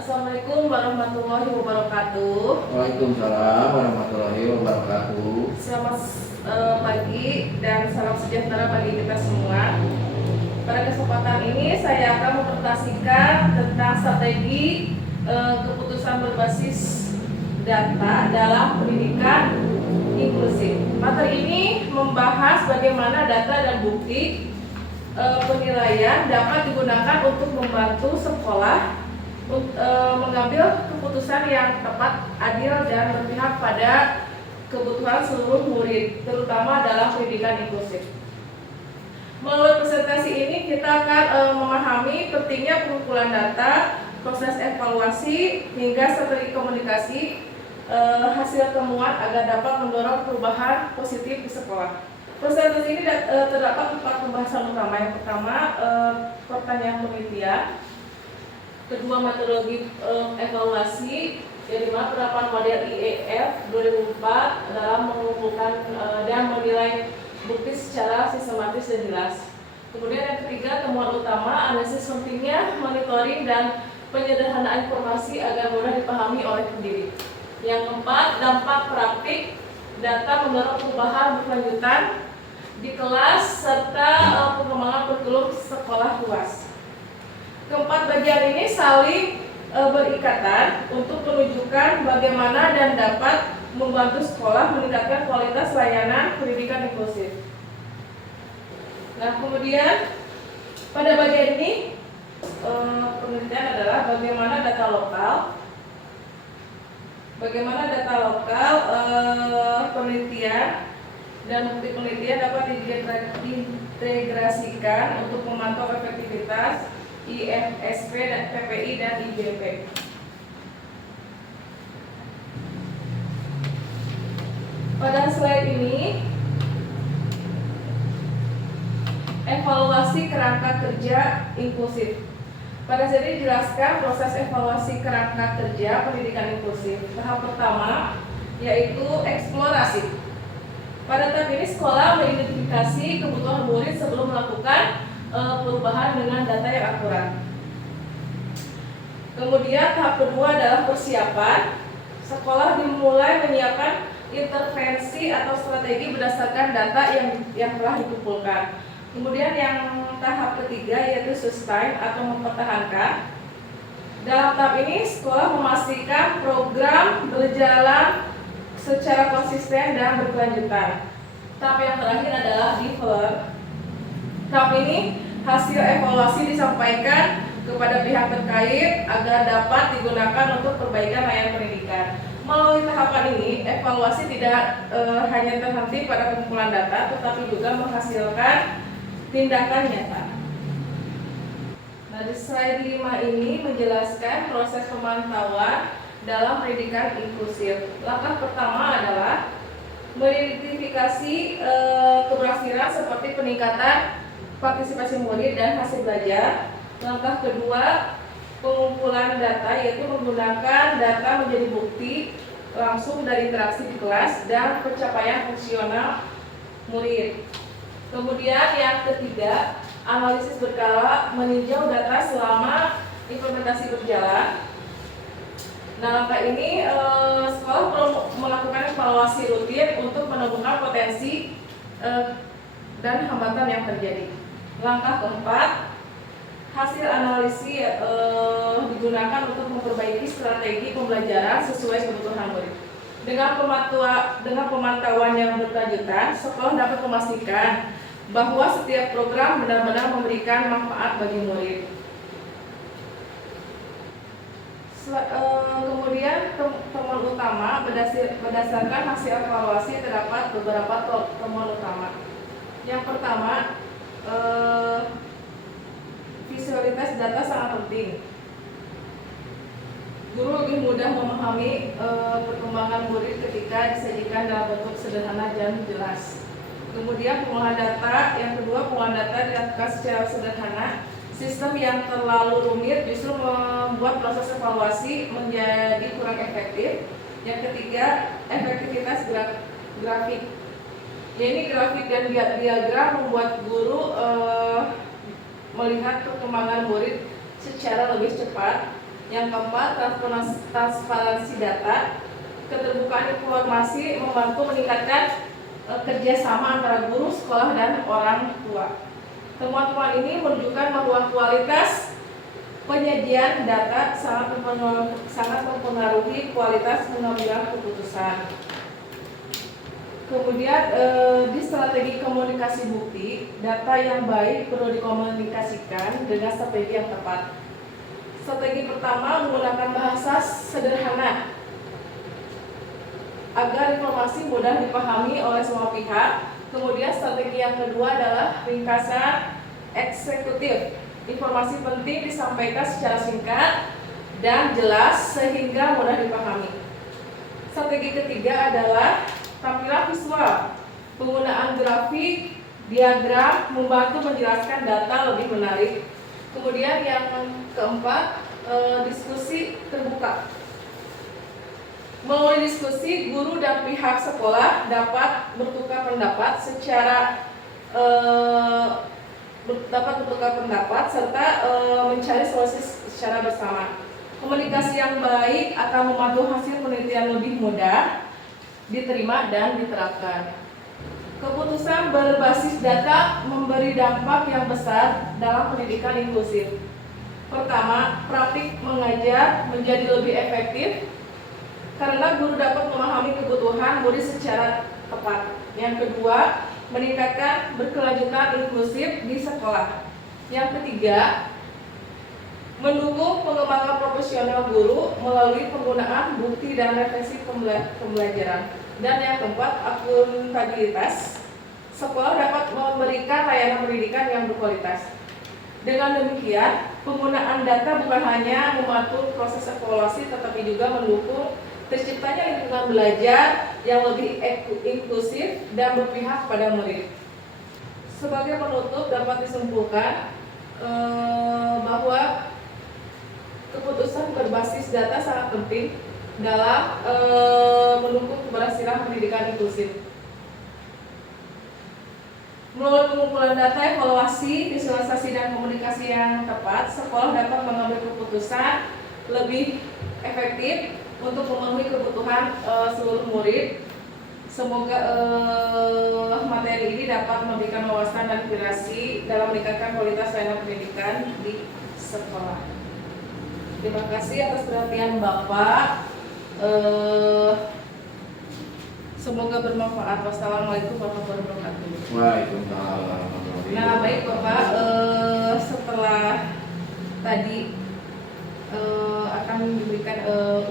Assalamualaikum warahmatullahi wabarakatuh. Waalaikumsalam warahmatullahi wabarakatuh. Selamat pagi dan salam sejahtera bagi kita semua. Pada kesempatan ini saya akan mempresentasikan tentang strategi keputusan berbasis data dalam pendidikan inklusif. Materi ini membahas bagaimana data dan bukti penilaian dapat digunakan untuk membantu sekolah mengambil keputusan yang tepat, adil, dan berpihak pada kebutuhan seluruh murid, terutama dalam pendidikan inklusif. Melalui presentasi ini kita akan memahami pentingnya pengumpulan data, proses evaluasi, hingga strategi komunikasi hasil temuan agar dapat mendorong perubahan positif di sekolah. Presentasi ini terdapat 4 pembahasan utama. Yang pertama, pertanyaan penelitian. Kedua, metodologi evaluasi. Yang kelima, penerapan model IEF 2004 dalam mengumpulkan dan menilai bukti secara sistematis dan jelas. Kemudian yang ketiga, temuan utama, analisis pentingnya monitoring dan penyederhanaan informasi agar mudah dipahami oleh pendidik. Yang keempat, dampak praktik data mendorong perubahan berkelanjutan di kelas serta pengembangan kurikulum sekolah luas. Keempat bagian ini saling berikatan untuk menunjukkan bagaimana dan dapat membantu sekolah meningkatkan kualitas layanan pendidikan inklusif. Nah, kemudian pada bagian ini penelitian adalah bagaimana data lokal penelitian dan bukti penelitian dapat diintegrasikan untuk memantau efektivitas IFSP dan PPI dan IJP. Pada slide ini, evaluasi kerangka kerja inklusif. Pada slide ini dijelaskan proses evaluasi kerangka kerja pendidikan inklusif. Tahap pertama yaitu eksplorasi. Pada tahap ini sekolah mengidentifikasi kebutuhan murid sebelum melakukan perubahan dengan data yang akurat. Kemudian tahap kedua adalah persiapan. Sekolah dimulai menyiapkan intervensi atau strategi berdasarkan data yang telah dikumpulkan. Kemudian yang tahap ketiga yaitu sustain atau mempertahankan. Dalam tahap ini sekolah memastikan program berjalan secara konsisten dan berkelanjutan. Tahap yang terakhir adalah develop. Tahap ini hasil evaluasi disampaikan kepada pihak terkait agar dapat digunakan untuk perbaikan layanan pendidikan. Melalui tahapan ini, evaluasi tidak hanya terhenti pada pengumpulan data, tetapi juga menghasilkan tindakan nyata. Nah, di slide 5 ini menjelaskan proses pemantauan dalam pendidikan inklusif. Langkah pertama adalah mengidentifikasi keberhasilan seperti peningkatan partisipasi murid dan hasil belajar. Langkah kedua, pengumpulan data, yaitu menggunakan data menjadi bukti langsung dari interaksi di kelas dan pencapaian fungsional murid. Kemudian yang ketiga, analisis berkala, meninjau data selama implementasi berjalan. Nah, langkah ini sekolah perlu melakukan evaluasi rutin untuk menemukan potensi dan hambatan yang terjadi. Langkah keempat, hasil analisis digunakan untuk memperbaiki strategi pembelajaran sesuai kebutuhan murid. Dengan pemantauan yang berkelanjutan, sekolah dapat memastikan bahwa setiap program benar-benar memberikan manfaat bagi murid. Kemudian temuan utama, berdasarkan hasil evaluasi terdapat beberapa temuan utama. Yang pertama, visualitas data sangat penting. Guru lebih mudah memahami perkembangan murid ketika disajikan dalam bentuk sederhana dan jelas. Kemudian pengolahan data, yang kedua, pengolahan data dilakukan secara sederhana. Sistem yang terlalu rumit justru membuat proses evaluasi menjadi kurang efektif. Yang ketiga, efektivitas grafik. Ini grafik dan diagram membuat guru melihat perkembangan murid secara lebih cepat. Yang keempat, transparansi data. Keterbukaan informasi membantu meningkatkan kerjasama antara guru, sekolah, dan orang tua. Temuan-temuan ini menunjukkan bahwa kualitas penyajian data sangat mempengaruhi kualitas pengambilan keputusan. Kemudian di strategi komunikasi bukti, data yang baik perlu dikomunikasikan dengan strategi yang tepat. Strategi pertama menggunakan bahasa sederhana agar informasi mudah dipahami oleh semua pihak. Kemudian strategi yang kedua adalah ringkasan eksekutif. Informasi penting disampaikan secara singkat dan jelas sehingga mudah dipahami. Strategi ketiga adalah tampilan visual. Penggunaan grafik, diagram membantu menjelaskan data lebih menarik. Kemudian yang keempat, diskusi terbuka. Melalui diskusi, guru dan pihak sekolah dapat bertukar pendapat serta mencari solusi secara bersama. Komunikasi yang baik akan membantu hasil penelitian lebih mudah diterima dan diterapkan. Keputusan berbasis data memberi dampak yang besar dalam pendidikan inklusif. Pertama, praktik mengajar menjadi lebih efektif karena guru dapat memahami kebutuhan murid secara tepat. Yang kedua, meningkatkan berkelanjutan inklusif di sekolah. Yang ketiga, mendukung pengembangan profesional guru melalui penggunaan bukti dan refleksi pembelajaran. Dan yang keempat, akuntabilitas. Sekolah dapat memberikan layanan pendidikan yang berkualitas. Dengan demikian, penggunaan data bukan hanya membantu proses evaluasi, tetapi juga mendukung terciptanya lingkungan belajar yang lebih inklusif dan berpihak pada murid. Sebagai penutup, dapat disimpulkan bahwa keputusan berbasis data sangat penting dalam mendukung keberhasilan pendidikan inklusif. Melalui pengumpulan data, evaluasi, visualisasi, dan komunikasi yang tepat, sekolah dapat mengambil keputusan lebih efektif untuk memenuhi kebutuhan seluruh murid. Semoga materi ini dapat memberikan wawasan dan inspirasi dalam meningkatkan kualitas layanan pendidikan di sekolah. Terima kasih atas perhatian Bapak. Semoga bermanfaat. Wassalamualaikum warahmatullahi wabarakatuh. Waalaikumsalam. Nah, baik Bapak, setelah tadi akan diberikan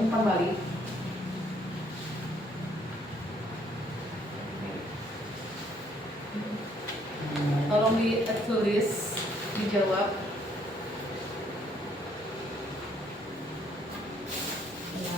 umpan balik. Tolong ditulis, dijawab. Ya.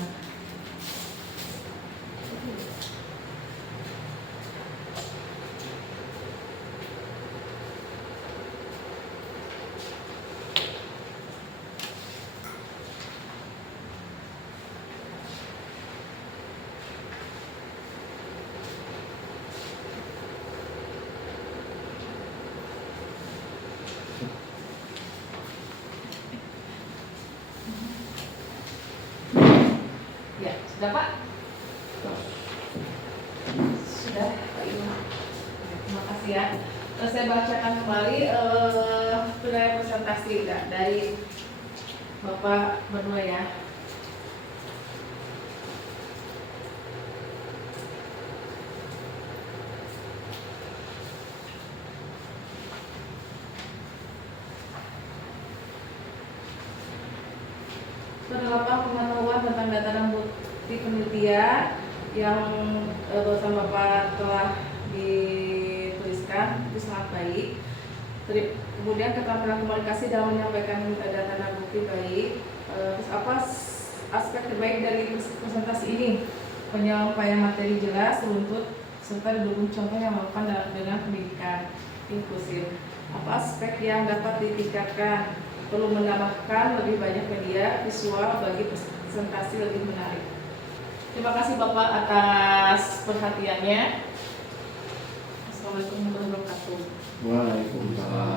Ya, sudah Pak? Sudah, Pak Ibu. Terima kasih ya. Saya bacakan kembali penilaian presentasi dari Bapak berdua ya. Penerapan pengetahuan tentang data dan bukti penelitian yang barusan Bapak telah dituliskan itu sangat baik. Kemudian keterampilan komunikasi dalam menyampaikan data dan bukti baik. Terus apa aspek terbaik dari presentasi ini? Penyampaian materi jelas, runtut, serta didukung contoh yang melakukan dengan pendidikan inklusif. Apa aspek yang dapat ditingkatkan? Perlu menambahkan lebih banyak media visual bagi presentasi lebih menarik. Terima kasih Bapak atas perhatiannya. Assalamualaikum warahmatullahi wabarakatuh. Waalaikumsalam.